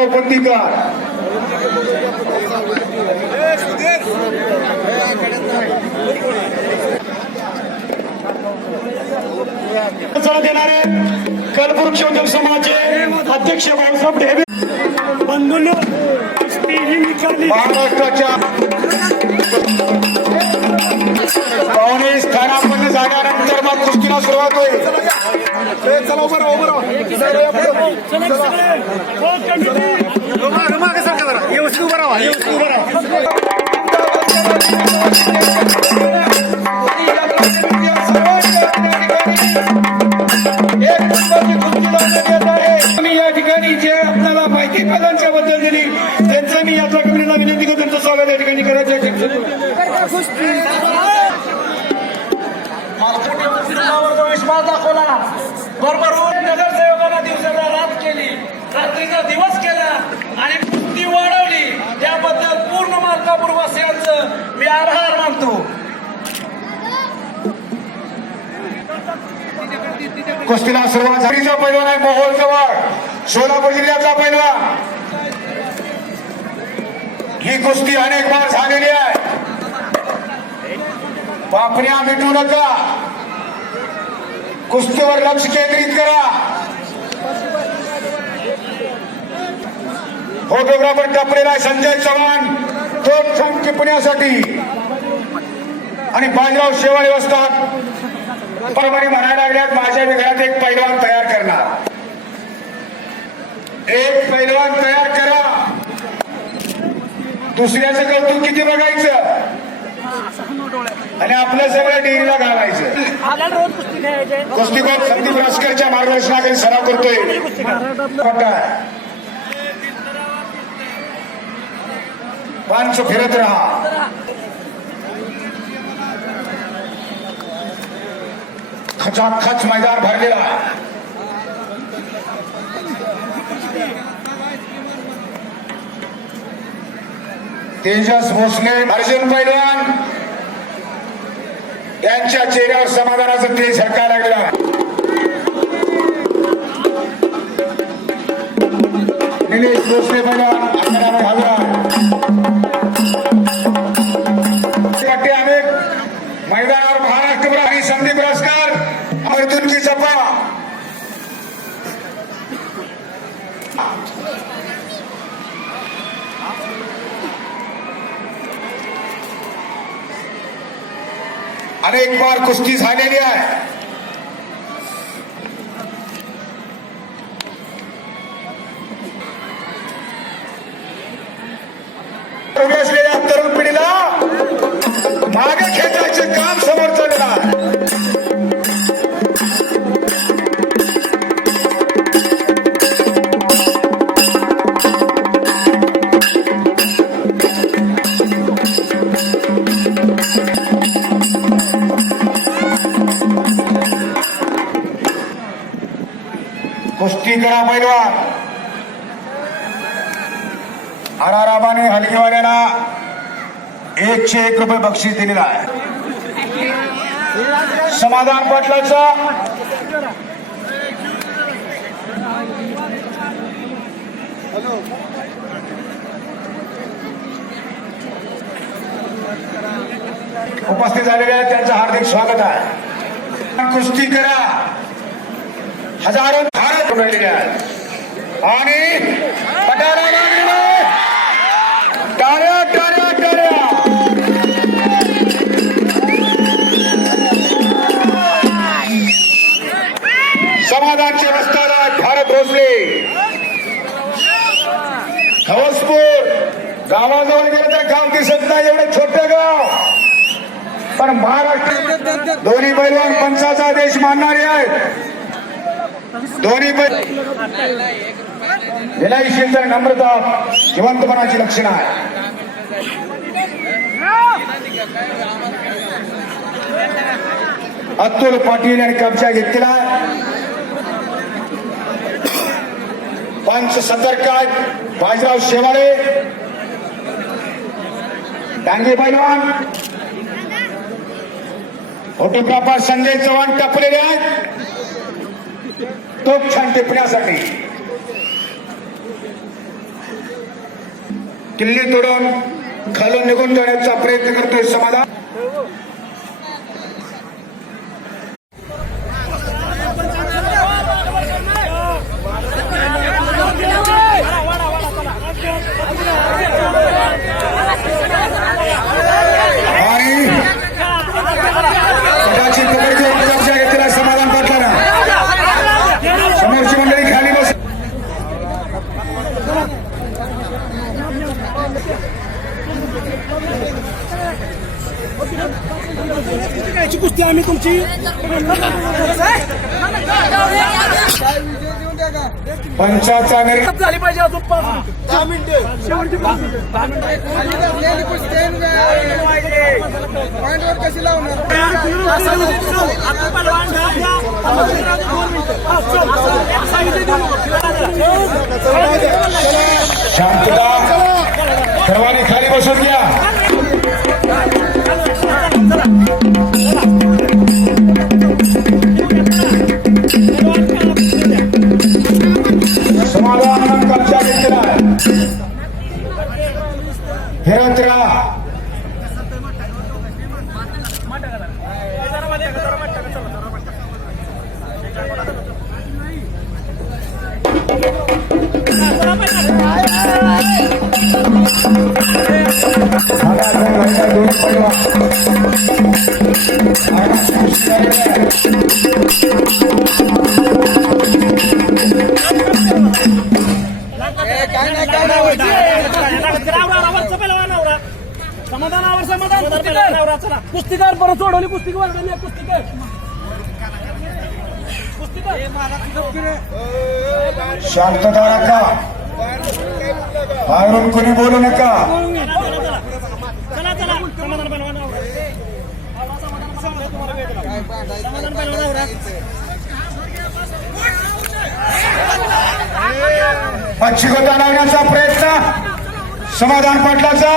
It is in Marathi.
बाजीराव बंदीकर देणारे उद्योग समाजचे अध्यक्ष भाऊसाहेब ढेबे. बंधूंनो महाराष्ट्राच्या चला उभं राहा, उभं राहा. मागं- सरका जरा. व्यवस्थित उभं राहा, व्यवस्थित उभं राहा. मी या ठिकाणी जे आपल्याला माहिती पदांच्या बद्दल दिली त्यांचं मी यात्रा कमिटीला विनंती करतो त्यांचं स्वागत या ठिकाणी करायचं. विश्वास दाखवला बरोबर नगरसेवकांना दिवसाला रात केली रात्रीचा दिवस केला आणि कुस्ती वाढवली. त्याबद्दल पूर्ण मालकापूरवासियांचं मी आभार मानतो. कुस्तीला सुरुवात झालीचा पैलवान आहे मोहोळ जवळ सोलापूर जिल्ह्याचा पैलवान. ही कुस्ती अनेक बार झालेली आहे. पापण्या मिटू नका कुस्तीवर लक्ष केंद्रित करा. हो फोटोग्राफर टपलेला आहे संजय चव्हाण. तो छान टिपण्यासाठी. आणि बाजीराव शेवाळे असतात परभणी म्हणायला लागल्यात माझ्या वेगळ्यात एक पैलवान तयार करणार. एक पैलवान तयार करा. दुसऱ्याचं कौतुक किती बघायचं? आणि आपलं सगळं डेअरीला घालायचं. कुस्तीकोट संदीप रासकरच्या मार्गदर्शनाखाली सराव करतोय. पंच फिरत राहा. खचाखच मैदान भरलेला तेजस भोसले अर्जुन पैलवान यांच्या चेहऱ्यावर समाधानाचं ते झळकायला लागला निलेश भोसले पैलवान अनेक बार कुस्ती झालेली आहे. असलेल्या तरुण पिढीला मागे कुस्ती पैलवान आरारामाने हलकीवाल्याला एकशे एक रुपये बक्षीस दिलेला आहे. समाधान पाटलाचा. उपस्थित झालेले आहेत त्यांचं हार्दिक स्वागत आहे. कुस्ती करा. हजारो राहिलेले आहेत आणि पटाला लागलेले टाळ्या टाळ्या टाळ्या समाधानचे वस्ताद भारत भोसले. खवसपूर गावाजवळ गेलं तर गाव दिसत नाही एवढं छोटं गाव. पण महाराष्ट्र दोन्ही पैलवान पंचाचा आदेश मानणारे आहेत. दोन्ही पैल तर नम्रता जिवंतपणाची लक्षणं आहे अतुल पाटील यांनी कब्जा घेतला पंच सतर्क आहेत. बाजीराव शेवाळे. डांगे पैलवान. फोटोग्राफर संजय चव्हाण टपलेले आहेत. तोपछान टिपण्यासाठी. किल्ली तोडून खालून निघून जाण्याचा प्रयत्न करतोय समाधान. कुस्ती आम्ही तुमची पंचाचा निर्णय झाली पाहिजे अजून पाच दहा मिनिटे. शेवटची कशी लावणार? शांतता. सर्वांनी खाली बसून घ्या. समाधानावर समाधान कुस्तीकर परत सोडवली कुस्ती वर्गणी शांतता राखा. बाहेरून कोणी बोलू नका चला चला समाधान बनवा नवरा. समाधान बनवा नवरा. लावण्याचा प्रयत्न समाधान पाटलाचा